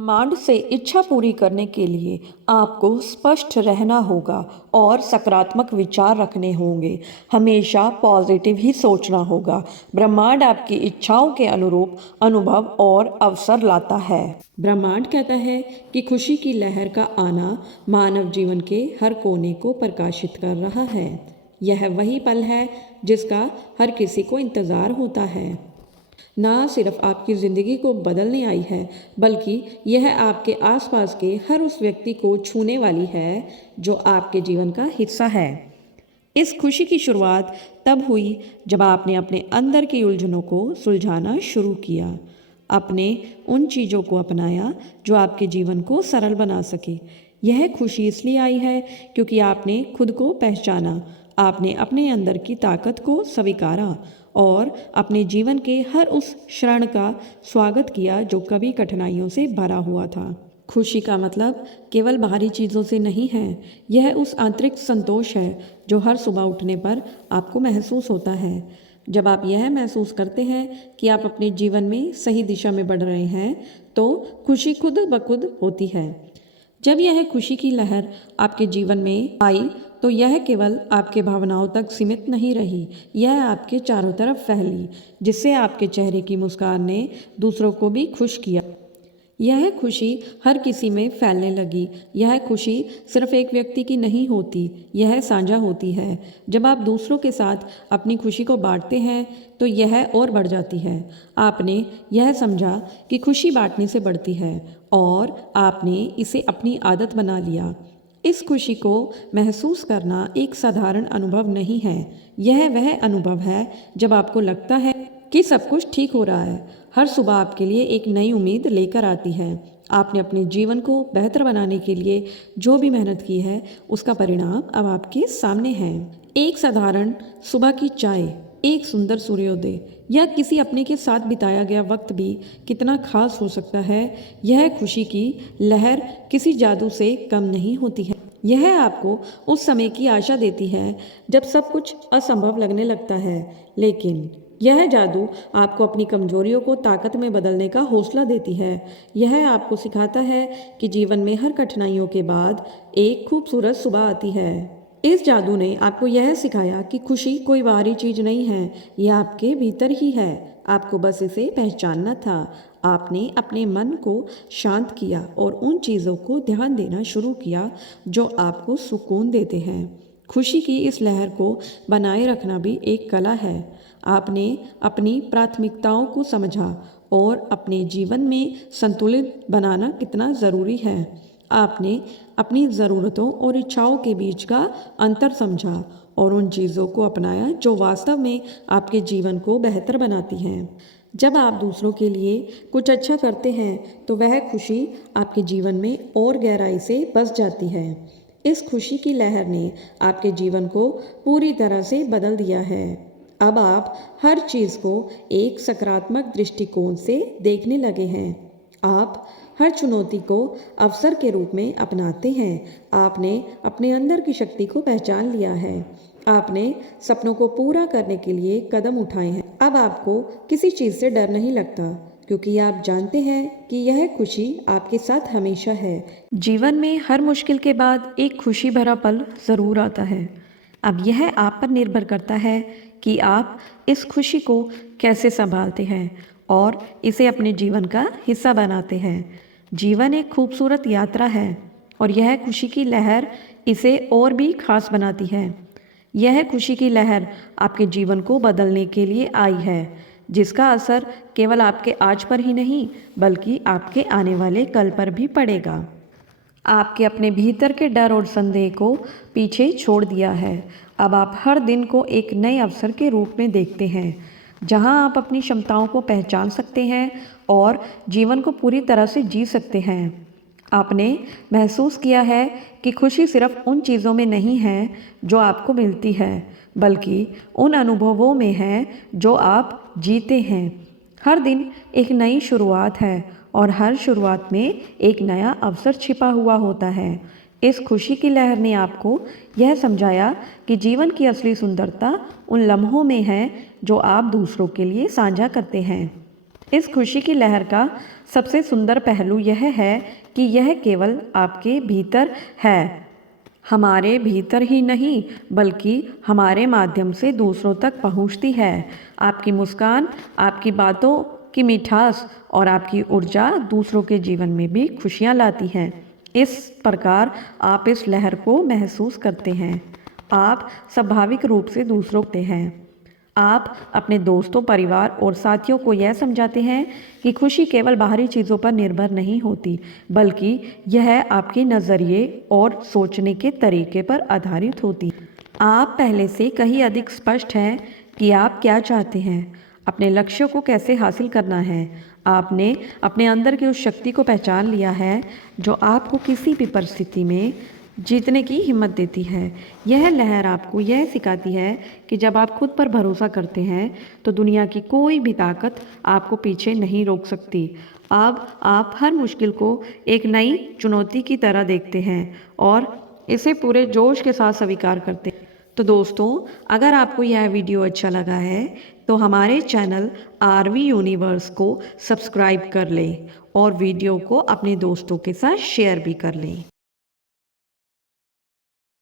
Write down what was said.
ब्रह्मांड से इच्छा पूरी करने के लिए आपको स्पष्ट रहना होगा और सकारात्मक विचार रखने होंगे। हमेशा पॉजिटिव ही सोचना होगा। ब्रह्मांड आपकी इच्छाओं के अनुरूप अनुभव और अवसर लाता है। ब्रह्मांड कहता है कि खुशी की लहर का आना मानव जीवन के हर कोने को प्रकाशित कर रहा है। यह वही पल है जिसका हर किसी को इंतज़ार होता है। ना सिर्फ आपकी ज़िंदगी को बदलने आई है, बल्कि यह आपके आसपास के हर उस व्यक्ति को छूने वाली है जो आपके जीवन का हिस्सा है। इस खुशी की शुरुआत तब हुई जब आपने अपने अंदर की उलझनों को सुलझाना शुरू किया। अपने उन चीज़ों को अपनाया जो आपके जीवन को सरल बना सके। यह खुशी इसलिए आई है क्योंकि आपने खुद को पहचाना, आपने अपने अंदर की ताकत को स्वीकारा और अपने जीवन के हर उस क्षण का स्वागत किया जो कभी कठिनाइयों से भरा हुआ था। खुशी का मतलब केवल बाहरी चीज़ों से नहीं है, यह उस आंतरिक संतोष है जो हर सुबह उठने पर आपको महसूस होता है। जब आप यह महसूस करते हैं कि आप अपने जीवन में सही दिशा में बढ़ रहे हैं, तो खुशी खुद ब खुद होती है। जब यह खुशी की लहर आपके जीवन में आई तो यह केवल आपके भावनाओं तक सीमित नहीं रही, यह आपके चारों तरफ फैली, जिससे आपके चेहरे की मुस्कान ने दूसरों को भी खुश किया। यह खुशी हर किसी में फैलने लगी। यह खुशी सिर्फ एक व्यक्ति की नहीं होती, यह साझा होती है। जब आप दूसरों के साथ अपनी खुशी को बांटते हैं तो यह और बढ़ जाती है। आपने यह समझा कि खुशी बांटने से बढ़ती है और आपने इसे अपनी आदत बना लिया। इस खुशी को महसूस करना एक साधारण अनुभव नहीं है। यह वह अनुभव है जब आपको लगता है कि सब कुछ ठीक हो रहा है। हर सुबह आपके लिए एक नई उम्मीद लेकर आती है। आपने अपने जीवन को बेहतर बनाने के लिए जो भी मेहनत की है, उसका परिणाम अब आपके सामने है। एक साधारण सुबह की चाय, एक सुंदर सूर्योदय या किसी अपने के साथ बिताया गया वक्त भी कितना खास हो सकता है। यह खुशी की लहर किसी जादू से कम नहीं होती है। यह आपको उस समय की आशा देती है जब सब कुछ असंभव लगने लगता है, लेकिन यह जादू आपको अपनी कमजोरियों को ताकत में बदलने का हौसला देती है। यह आपको सिखाता है कि जीवन में हर कठिनाइयों के बाद एक खूबसूरत सुबह आती है। इस जादू ने आपको यह सिखाया कि खुशी कोई बाहरी चीज नहीं है, यह आपके भीतर ही है। आपको बस इसे पहचानना था। आपने अपने मन को शांत किया और उन चीज़ों को ध्यान देना शुरू किया जो आपको सुकून देते हैं। खुशी की इस लहर को बनाए रखना भी एक कला है। आपने अपनी प्राथमिकताओं को समझा और अपने जीवन में संतुलित बनाना कितना ज़रूरी है। आपने अपनी ज़रूरतों और इच्छाओं के बीच का अंतर समझा और उन चीज़ों को अपनाया जो वास्तव में आपके जीवन को बेहतर बनाती हैं। जब आप दूसरों के लिए कुछ अच्छा करते हैं तो वह खुशी आपके जीवन में और गहराई से बस जाती है। इस खुशी की लहर ने आपके जीवन को पूरी तरह से बदल दिया है। अब आप हर चीज़ को एक सकारात्मक दृष्टिकोण से देखने लगे हैं। आप हर चुनौती को अवसर के रूप में अपनाते हैं। आपने अपने अंदर की शक्ति को पहचान लिया है। आपने सपनों को पूरा करने के लिए कदम उठाए हैं। अब आपको किसी चीज़ से डर नहीं लगता, क्योंकि आप जानते हैं कि यह खुशी आपके साथ हमेशा है। जीवन में हर मुश्किल के बाद एक खुशी भरा पल ज़रूर आता है। अब यह आप पर निर्भर करता है कि आप इस खुशी को कैसे संभालते हैं और इसे अपने जीवन का हिस्सा बनाते हैं। जीवन एक खूबसूरत यात्रा है और यह खुशी की लहर इसे और भी खास बनाती है। यह खुशी की लहर आपके जीवन को बदलने के लिए आई है, जिसका असर केवल आपके आज पर ही नहीं बल्कि आपके आने वाले कल पर भी पड़ेगा। आपके अपने भीतर के डर और संदेह को पीछे छोड़ दिया है। अब आप हर दिन को एक नए अवसर के रूप में देखते हैं, जहां आप अपनी क्षमताओं को पहचान सकते हैं और जीवन को पूरी तरह से जी सकते हैं। आपने महसूस किया है कि खुशी सिर्फ उन चीज़ों में नहीं है जो आपको मिलती है, बल्कि उन अनुभवों में है जो आप जीते हैं। हर दिन एक नई शुरुआत है और हर शुरुआत में एक नया अवसर छिपा हुआ होता है। इस खुशी की लहर ने आपको यह समझाया कि जीवन की असली सुंदरता उन लम्हों में है जो आप दूसरों के लिए साझा करते हैं। इस खुशी की लहर का सबसे सुंदर पहलू यह है कि यह केवल आपके भीतर है, हमारे भीतर ही नहीं बल्कि हमारे माध्यम से दूसरों तक पहुंचती है। आपकी मुस्कान, आपकी बातों की मिठास और आपकी ऊर्जा दूसरों के जीवन में भी खुशियां लाती हैं। इस प्रकार आप इस लहर को महसूस करते हैं। आप स्वाभाविक रूप से दूसरों के हैं। आप अपने दोस्तों, परिवार और साथियों को यह समझाते हैं कि खुशी केवल बाहरी चीज़ों पर निर्भर नहीं होती, बल्कि यह आपके नज़रिए और सोचने के तरीके पर आधारित होती। आप पहले से कहीं अधिक स्पष्ट हैं कि आप क्या चाहते हैं, अपने लक्ष्यों को कैसे हासिल करना है। आपने अपने अंदर की उस शक्ति को पहचान लिया है जो आपको किसी भी परिस्थिति में जीतने की हिम्मत देती है। यह लहर आपको यह सिखाती है कि जब आप खुद पर भरोसा करते हैं तो दुनिया की कोई भी ताकत आपको पीछे नहीं रोक सकती। अब आप हर मुश्किल को एक नई चुनौती की तरह देखते हैं और इसे पूरे जोश के साथ स्वीकार करते हैं। तो दोस्तों, अगर आपको यह वीडियो अच्छा लगा है तो हमारे चैनल आरवी यूनिवर्स को सब्सक्राइब कर लें और वीडियो को अपने दोस्तों के साथ शेयर भी कर लें।